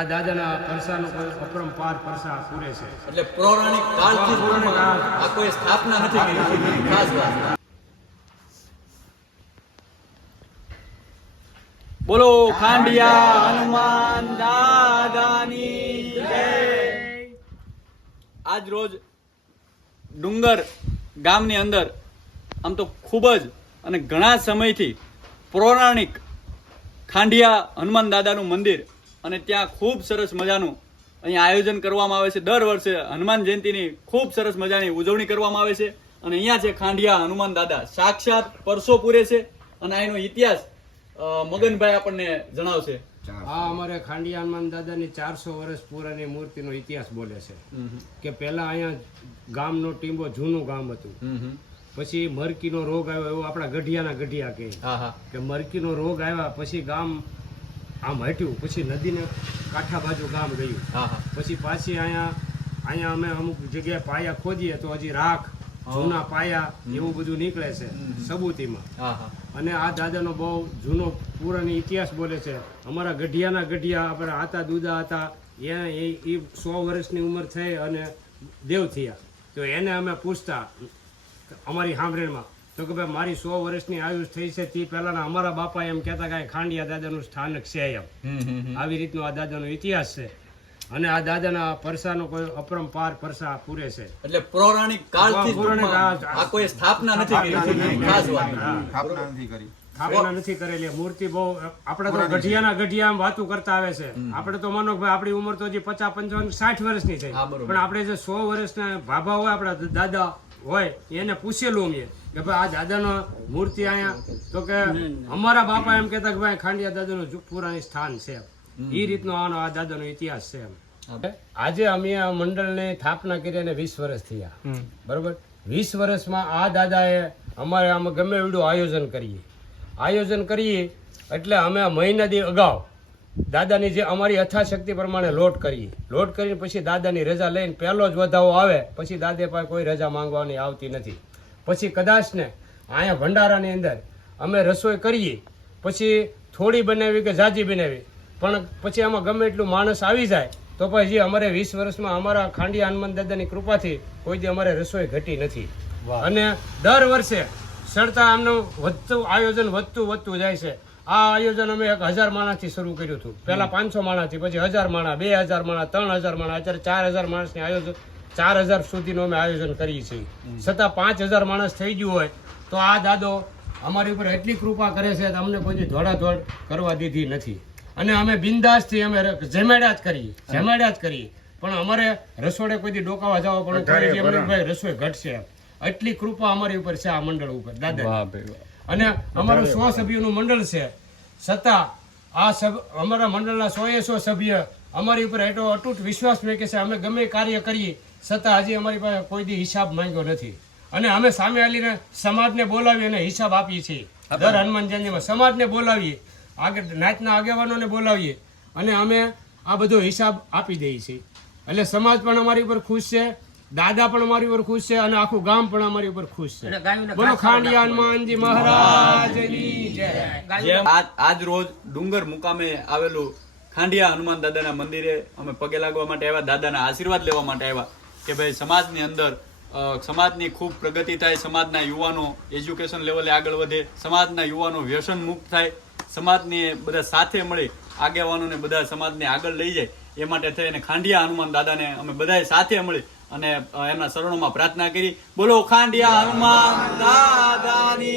આ દાદાના પરસાનો કોઈ અપરંપાર પરસા પૂરે છે. એટલે પૌરાણિક કાળથી આ કોઈ સ્થાપના નથી કરી. ખાસ વાત. બોલો ખાંડિયા હનુમાન દાદાની જય. આજ રોજ ડુંગર ગામની અંદર આમ તો ખૂબ જ અને ઘણા સમયથી પૌરાણિક ખાંડિયા હનુમાન દાદાનું મંદિર અને ત્યાં ખૂબ સરસ મજાનું અહીંયા આયોજન કરવામાં આવે છે. દર વર્ષે હનુમાન જયંતિની ખૂબ સરસ મજાની ઉજવણી કરવામાં આવે છે. અને અહીંયા છે ખાંડિયા હનુમાન દાદા, સાક્ષાત પરસો પૂરે છે. અને એનો ઇતિહાસ મગનભાઈ આપણને જણાવશે. આ અમારે ખાંડિયા હનુમાન દાદાની 400 વર્ષ પુરાની મૂર્તિનો ઇતિહાસ બોલે છે કે પહેલા અહીંયા ગામનો ટીંબો જૂનું ગામ હતું. પછી મરકીનો રોગ આવ્યો, એવું આપણા ગઢિયાના ગઢિયા કહે કે મરકીનો રોગ આવ્યા પછી ગામ આમ હટ્યું, પછી નદીને કાંઠા બાજુ ગામ ગયું. પછી પાછી અહીંયા અમે અમુક જગ્યાએ પાયા ખોદીએ તો હજી રાખ, જૂના પાયા એવું બધું નીકળે છે સબૂતીમાં. અને આ દાદાનો બહુ જૂનો પુરાનો ઇતિહાસ બોલે છે. અમારા ગઢિયાના ગઢિયા આપણા આતા દુદા હતા, એ 100 વર્ષની ઉંમર થઈ અને દેવ થયા. તો એને અમે પૂછતા અમારી સાંભળીમાં તો કે ભાઈ મારી 100 વર્ષની આયુષ થઈ છે તે પહેલાના અમારા બાપા એમ કહેતા કે ખાંડિયા દાદાનું સ્થાનક છે એમ. આવી રીતનો આ દાદાનો ઇતિહાસ છે. અને આ દાદાના પરસાનો કોઈ અપરંપાર પરસા પૂરે છે. એટલે પૌરાણિક કાળથી આ કોઈ સ્થાપના નથી કરી. ખાસ વાત. સ્થાપના નથી કરેલી. મૂર્તિ બહુ આપણે તો ગઢિયાના ગઢિયા વાતું કરતા આવે છે. આપણે તો માનો ભાઈ આપણી ઉંમર તો હજી 50, 55, 60 વર્ષની છે, પણ આપણે જે 100 વર્ષના ભાભા હોય આપણા દાદા હોય એને પૂછેલું અમે કે ભાઈ આ દાદાનો મૂર્તિ અહીંયા, તો કે અમારા બાપા એમ કહેતા કે ભાઈ ખાંડિયા દાદાનું પુરાણી સ્થાન છે. એ રીતનો આ દાદાનો ઇતિહાસ છે. આજે અમે આ મંડળની સ્થાપના કરી અને 20 વર્ષ થયા. બરોબર, 20 વર્ષમાં આ દાદાએ અમારે આમાં ગમે એવડું આયોજન કરીએ એટલે અમે મહિનાથી અગાઉ દાદાની જે અમારી યથાશક્તિ પ્રમાણે લોટ કરીને પછી દાદાની રજા લઈને પહેલો જ વધાવો આવે પછી દાદા પાસે કોઈ રજા માંગવાની આવતી નથી. પછી કદાચ ને અહીંયા ભંડારાની અંદર અમે રસોઈ કરીએ, પછી થોડી બનાવી કે જાજી બનાવી, પણ પછી આમાં ગમે એટલું માણસ આવી જાય તો પછી અમારે 20 વર્ષમાં અમારા ખાંડિયા હનુમાન દાદાની કૃપાથી કોઈ દી અમારે રસોઈ ઘટી નથી. અને દર વર્ષે સડતા આમનું આયોજન વધતું જાય છે. આ આયોજન અમે 1000 માણસથી શરૂ કર્યું હતું. પહેલા 500 માણસથી, પછી 1000 માણસ, 2000 માણસ, 3000 માણસ, અત્યારે 4000 માણસની આયોજન 4000 સુધીનું અમે આયોજન કરીએ છીએ. છતાં 5000 માણસ થઈ ગયું હોય તો આ દાદો અમારી ઉપર એટલી કૃપા કરે છે અમને કોઈ ધોળાધોળ કરવા દીધી નથી. અને અમે બિંદાસથી અમે જમાડ્યા જ કરીએ. પણ અમારે રસોડે કોઈથી ડોકાવા જવા પણ રસોઈ ઘટશે એટલી કૃપા અમારી ઉપર છે આ મંડળ ઉપર દાદા. અને અમારું 100 સભ્યોનું મંડળ છે, છતાં આ અમારા મંડળના 100 સભ્ય અમારી ઉપર એટલો અતૂટ વિશ્વાસ મૂકે છે. અમે ગમે કાર્ય કરીએ છતાં હજી અમારી પાસે કોઈ દી હિસાબ માંગ્યો નથી. અને અમે સામે આવીને સમાજને બોલાવી અને હિસાબ આપીએ છીએ. દર હનુમાન જયંતિમાં સમાજને બોલાવીએ, આગળ નાતના આગેવાનોને બોલાવીએ અને અમે આ બધો હિસાબ આપી દઈએ છીએ. એટલે સમાજ પણ અમારી ઉપર ખુશ છે, દાદા પણ અમારી ઉપર ખુશ છે અને આખું ગામ પણ અમારી ઉપર ખુશ છે. બોલો ખાંડિયા હનુમાનજી મહારાજની જય. આજ રોજ ડુંગર મુકામે આવેલું ખાંડિયા હનુમાન દાદાના મંદિરે અમે પગે લાગવા માટે આવ્યા, દાદાના આશીર્વાદ લેવા માટે આવ્યા કે ભાઈ સમાજની અંદર સમાજની ખૂબ પ્રગતિ થાય, સમાજના યુવાનો એજ્યુકેશન લેવલે આગળ વધે, સમાજના યુવાનો વ્યસન મુક્ત થાય, સમાજને બધા સાથે મળી આગેવાનોને બધા સમાજને આગળ લઈ જાય એ માટે થઈ અને ખાંડિયા હનુમાન દાદાને અમે બધાએ સાથે મળી અને એમના શરણોમાં પ્રાર્થના કરી. બોલો ખાંડિયા હનુમાન દાદાની